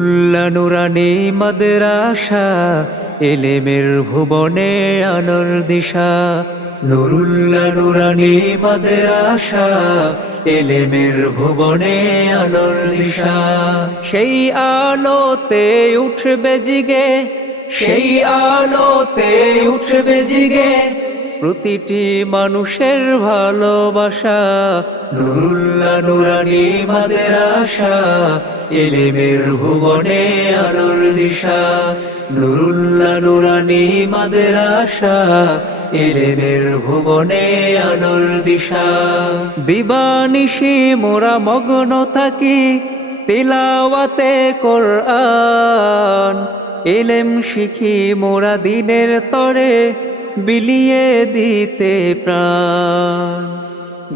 নুরুল্লাহ নুরানি মাদ্রাসা, এলেমের ভুবনে আলোর দিশা। নুরুল্লাহ নুরানি মাদ্রাসা, এলেমের ভুবনে আলোর দিশা। সেই আলোতে উঠবে জিগে, সেই আলোতে উঠবে জিগে প্রতিটি মানুষের ভালোবাসা। নুরুল্লাহ নুরানি মাদ্রাসা, এলেমের ভুবনে আলোর দিশা। নুরুল্লাহ নুরানি মাদ্রাসা, এলেমের ভুবনে আলোর দিশা। দিবানিশি মোরা মগ্ন থাকি তিলাওয়াতে কোরআন, এলেম শিখি মোরা দিনের তরে বিলিয়ে দিতে প্রাণ।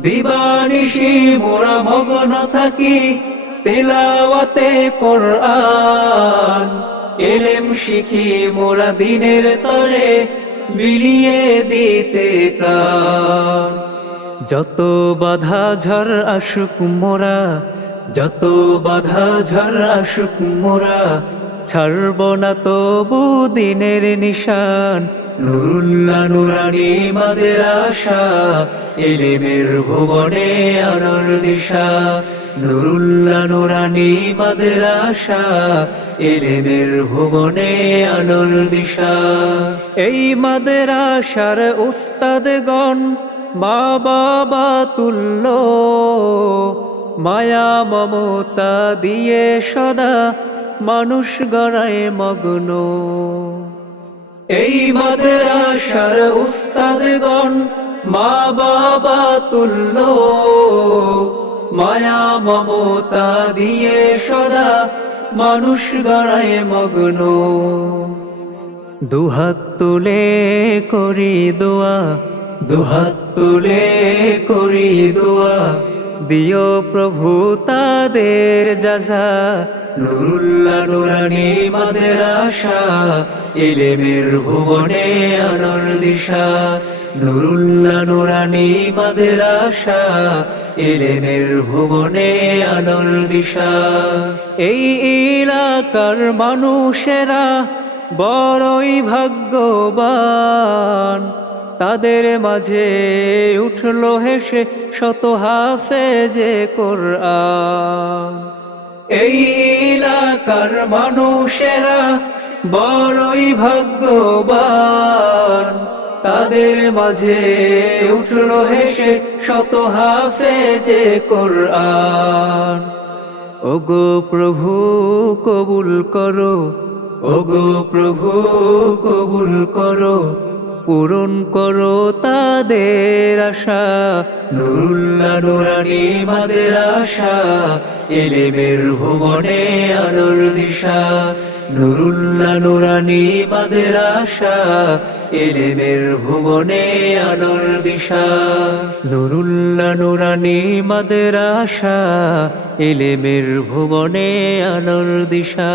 দিবানিশি মোরা মগ্ন থাকি তিলাওয়াতে কোরআন, এলেম শিখি মোরা দিনের তরে বিলিয়ে দিতে প্রাণ। যত বাধা ঝড় আসুক মোরা, যত বাধা ঝড় আসুক মোরা ছাড়ব না তবু দিনের নিশান। নুরুল্লাহ নুরানি মাদ্রাসা, এলেমের ভুবনে আলোর দিশা। নুরুল্লাহ নুরানি মাদ্রাসা, এলেমের ভুবনে আলোর দিশা। এই মাদ্রাসার উস্তাদগণ মা বাবা তুল্য, মায়া মমতা দিয়ে সদা মানুষ গড়ায় মগ্ন। এই মাদ্রাসার উস্তাদগণ মা বাবা তুল্য, মায়া মমতা দিয়ে সদা মানুষ গড়ায় মগ্ন। দুহাত তুলে করি দোয়া, দুহাত তুলে করি দোয়া, দিও প্রভু তাদের যাজা। নুরুল্লাহ নুরানি মাদ্রাসা, এলেমের ভুবনে আলোর দিশা। নুরুল্লাহ নুরানি মাদ্রাসা, এলেমের ভুবনে আলোর দিশা। এই এলাকার মানুষেরা বড়ই ভাগ্যবান, তাদের মাঝে উঠলো হেসে শত হাফেজে কোরআন। এই এলাকার মানুষেরা বড়ই ভাগ্যবান, তাদের মাঝে উঠলো হেসে শত হাফেজে কোরআন। ওগো প্রভু কবুল করো, ওগো প্রভু কবুল করো, পূরণ করো তাদের আশা। নুরুল্লাহ নুরানি মাদ্রাসা, এলেমের ভুবনে আলোর দিশা। নুরুল্লাহ নুরানি মাদ্রাসা, এলেমের ভুবনে আলোর দিশা। নুরুল্লাহ নুরানি মাদ্রাসা, এলেমের ভুবনে আলোর দিশা।